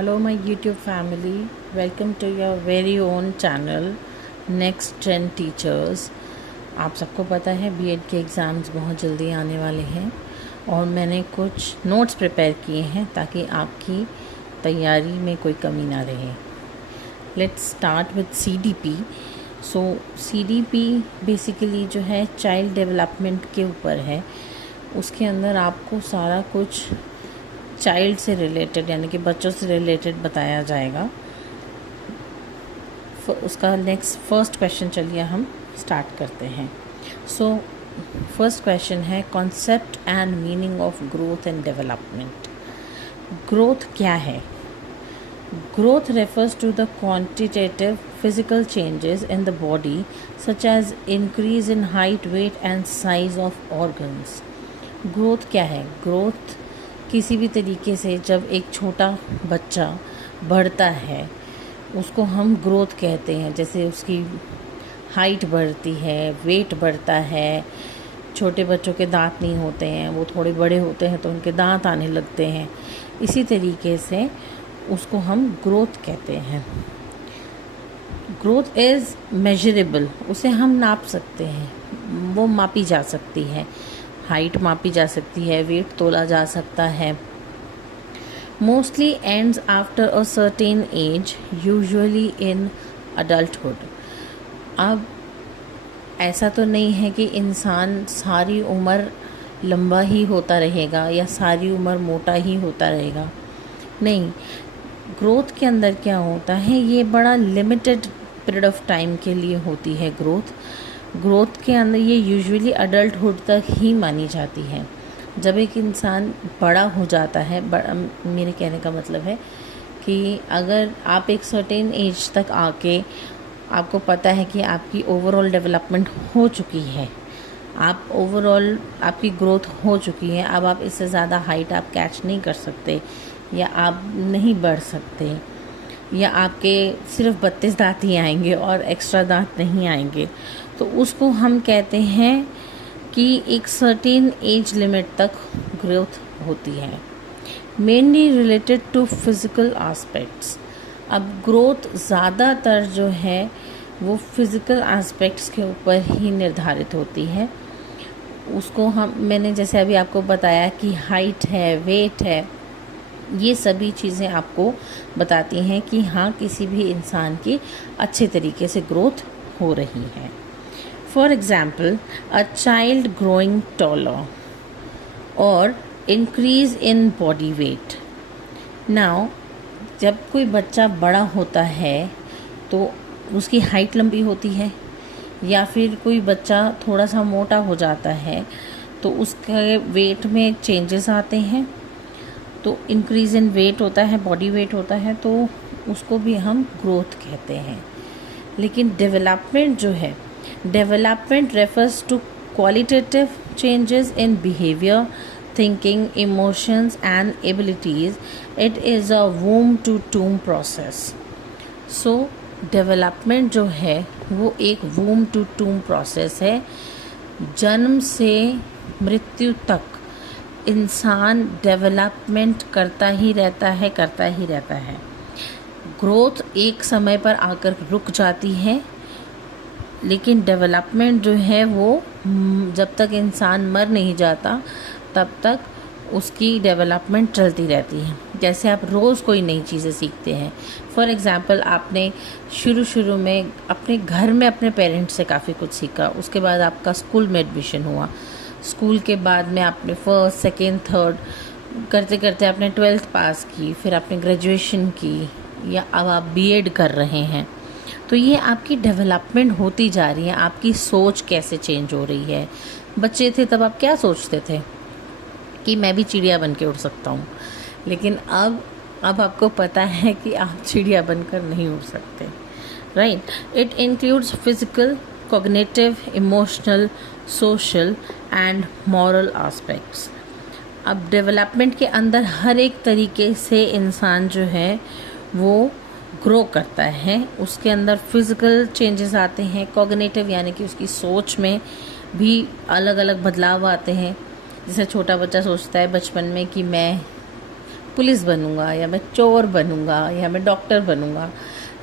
Hello, my YouTube family. Welcome to your very own channel, Next Gen Teachers. आप सबको पता है BEd के एग्ज़ाम्स बहुत जल्दी आने वाले हैं और मैंने कुछ नोट्स प्रिपेयर किए हैं ताकि आपकी तैयारी में कोई कमी ना रहे. Let's start with CDP. So CDP basically जो है चाइल्ड डेवलपमेंट के ऊपर है. उसके अंदर आपको सारा कुछ चाइल्ड से रिलेटेड यानी कि बच्चों से रिलेटेड बताया जाएगा. उसका फर्स्ट क्वेश्चन चलिए हम स्टार्ट करते हैं. सो फर्स्ट क्वेश्चन है concept and meaning of growth and development. Growth क्या है? Growth refers to the quantitative physical changes in the body such as increase in height, weight and size of organs. Growth क्या है? Growth किसी भी तरीके से जब एक छोटा बच्चा बढ़ता है उसको हम ग्रोथ कहते हैं. जैसे उसकी हाइट बढ़ती है, वेट बढ़ता है. छोटे बच्चों के दांत नहीं होते हैं, वो थोड़े बड़े होते हैं तो उनके दांत आने लगते हैं. इसी तरीके से उसको हम ग्रोथ कहते हैं. ग्रोथ इज़ मेजरेबल, उसे हम नाप सकते हैं, वो मापी जा सकती है. हाइट मापी जा सकती है, वेट तोला जा सकता है. Mostly ends after a certain age, usually in adulthood. अब ऐसा तो नहीं है कि इंसान सारी उम्र लंबा ही होता रहेगा या सारी उम्र मोटा ही होता रहेगा. नहीं, ग्रोथ के अंदर क्या होता है, ये बड़ा लिमिटेड पीरियड ऑफ टाइम के लिए होती है. ग्रोथ के अंदर ये यूजुअली अडल्टहुड तक ही मानी जाती है. जब एक इंसान बड़ा हो जाता है, मेरे कहने का मतलब है कि अगर आप एक सर्टेन एज तक आके आपको पता है कि आपकी ओवरऑल डेवलपमेंट हो चुकी है, आप ओवरऑल आपकी ग्रोथ हो चुकी है, अब आप इससे ज़्यादा हाइट आप कैच नहीं कर सकते या आप नहीं बढ़ सकते या आपके सिर्फ 32 दांत ही आएंगे और एक्स्ट्रा दांत नहीं आएंगे, तो उसको हम कहते हैं कि एक सर्टेन एज लिमिट तक ग्रोथ होती है. Mainly related to physical aspects. अब ग्रोथ ज़्यादातर जो है वो फिज़िकल एस्पेक्ट्स के ऊपर ही निर्धारित होती है. उसको मैंने जैसे अभी आपको बताया कि हाइट है, वेट है, ये सभी चीज़ें आपको बताती हैं कि हाँ किसी भी इंसान की अच्छे तरीके से ग्रोथ हो रही है. For example, a child growing taller और increase in body weight. Now जब कोई बच्चा बड़ा होता है तो उसकी हाइट लंबी होती है, या फिर कोई बच्चा थोड़ा सा मोटा हो जाता है तो उसके वेट में चेंजेस आते हैं, तो इंक्रीज इन वेट होता है, बॉडी वेट होता है, तो उसको भी हम ग्रोथ कहते हैं. लेकिन डेवलपमेंट जो है, development refers to qualitative changes in behaviour, thinking, emotions and abilities. It is a womb to tomb process. So development जो है वो एक वूम टू टूम प्रोसेस है. जन्म से मृत्यु तक इंसान डेवलपमेंट करता ही रहता है. ग्रोथ एक समय पर आकर रुक जाती है, लेकिन डेवलपमेंट जो है वो जब तक इंसान मर नहीं जाता तब तक उसकी डेवलपमेंट चलती रहती है. जैसे आप रोज़ कोई नई चीज़ें सीखते हैं. फॉर एग्ज़ाम्पल, आपने शुरू में अपने घर में अपने पेरेंट्स से काफ़ी कुछ सीखा, उसके बाद आपका स्कूल में एडमिशन हुआ, स्कूल के बाद में आपने फर्स्ट, सेकेंड, थर्ड करते करते आपने 12th पास की, फिर आपने ग्रेजुएशन की, या अब आप बीएड कर रहे हैं. तो ये आपकी डेवलपमेंट होती जा रही है. आपकी सोच कैसे चेंज हो रही है. बच्चे थे तब आप क्या सोचते थे कि मैं भी चिड़िया बन के उड़ सकता हूँ, लेकिन अब आपको पता है कि आप चिड़िया बनकर नहीं उड़ सकते. Right. It includes physical, cognitive, emotional, social and moral aspects. अब डेवलपमेंट के अंदर हर एक तरीके से इंसान जो है वो ग्रो करता है. उसके अंदर फिज़िकल चेंजेस आते हैं, कॉग्निटिव यानी कि उसकी सोच में भी अलग अलग बदलाव आते हैं. जैसे छोटा बच्चा सोचता है बचपन में कि मैं पुलिस बनूंगा, या मैं चोर बनूंगा, या मैं डॉक्टर बनूंगा।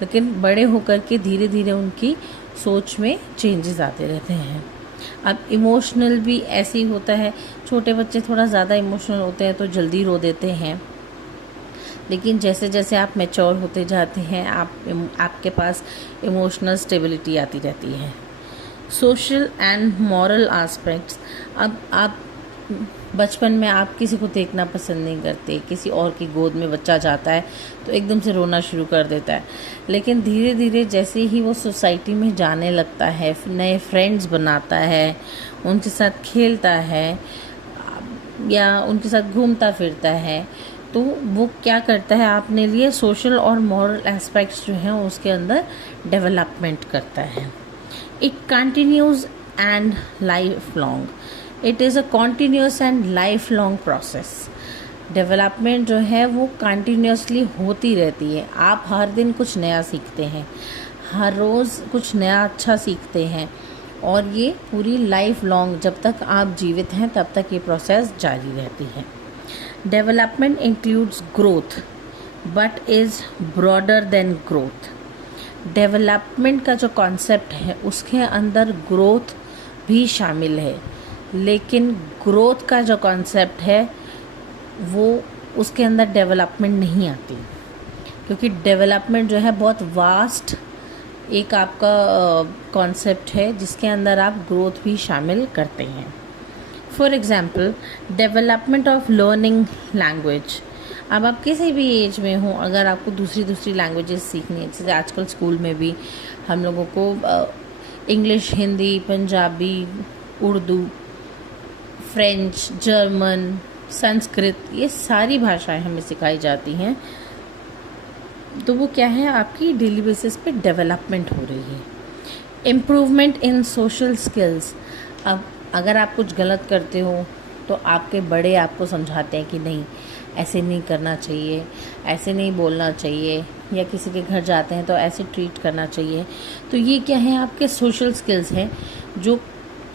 लेकिन बड़े होकर के धीरे धीरे उनकी सोच में चेंजेस आते रहते हैं। अब इमोशनल भी ऐसे ही होता है। छोटे बच्चे थोड़ा ज़्यादा इमोशनल होते हैं तो जल्दी रो देते हैं, लेकिन जैसे जैसे आप मैच्योर होते जाते हैं आपके पास इमोशनल स्टेबिलिटी आती रहती है। Social and moral aspects. अब आप बचपन में आप किसी को देखना पसंद नहीं करते, किसी और की गोद में बच्चा जाता है तो एकदम से रोना शुरू कर देता है। लेकिन धीरे धीरे जैसे ही वो सोसाइटी में जाने लगता है, नए फ्रेंड्स बनाता है, उनके साथ खेलता है या उनके साथ घूमता फिरता है, तो वो क्या करता है, अपने लिए सोशल और मॉरल एस्पेक्ट्स जो हैं उसके अंदर डेवलपमेंट करता है। It continues and life long. It is a continuous and life long process. Development जो है वो कंटिन्यूसली होती रहती है। आप हर दिन कुछ नया सीखते हैं, हर रोज़ कुछ नया अच्छा सीखते हैं, और ये पूरी लाइफ लॉन्ग जब तक आप जीवित हैं तब तक ये प्रोसेस जारी रहती है। Development includes growth but is broader then growth. Development का जो कॉन्सेप्ट है उसके अंदर ग्रोथ भी शामिल है, लेकिन ग्रोथ का जो कॉन्सेप्ट है वो उसके अंदर डेवलपमेंट नहीं आती, क्योंकि डेवलपमेंट जो है बहुत वास्ट एक आपका कॉन्सेप्ट है जिसके अंदर आप ग्रोथ भी शामिल करते हैं। For example, development of learning language. अब आप किसी भी एज में हो, अगर आपको दूसरी लैंग्वेजेस सीखनी है, जैसे आजकल स्कूल में भी हम लोगों को English, Hindi, Punjabi, Urdu, French, German, Sanskrit, ये सारी भाषाएं हमें सिखाई जाती हैं, तो वो क्या है, आपकी डेली बेसिस पे डेवलपमेंट हो रही है। Improvement in social skills. अब अगर आप कुछ गलत करते हो तो आपके बड़े आपको समझाते हैं कि नहीं, ऐसे नहीं करना चाहिए, ऐसे नहीं बोलना चाहिए, या किसी के घर जाते हैं तो ऐसे ट्रीट करना चाहिए। तो ये क्या है, आपके सोशल स्किल्स हैं जो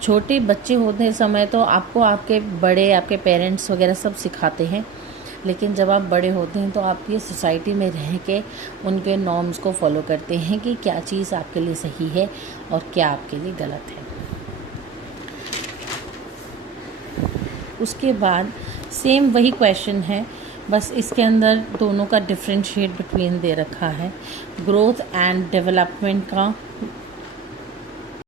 छोटे बच्चे होते समय तो आपको आपके बड़े, आपके पेरेंट्स वगैरह सब सिखाते हैं, लेकिन जब आप बड़े होते हैं तो आप ये सोसाइटी में रह के उनके नॉर्म्स को फॉलो करते हैं कि क्या चीज़ आपके लिए सही है और क्या आपके लिए गलत है। उसके बाद सेम वही क्वेश्चन है, बस इसके अंदर दोनों का डिफरेंशिएट बिटवीन दे रखा है। ग्रोथ एंड डेवलपमेंट का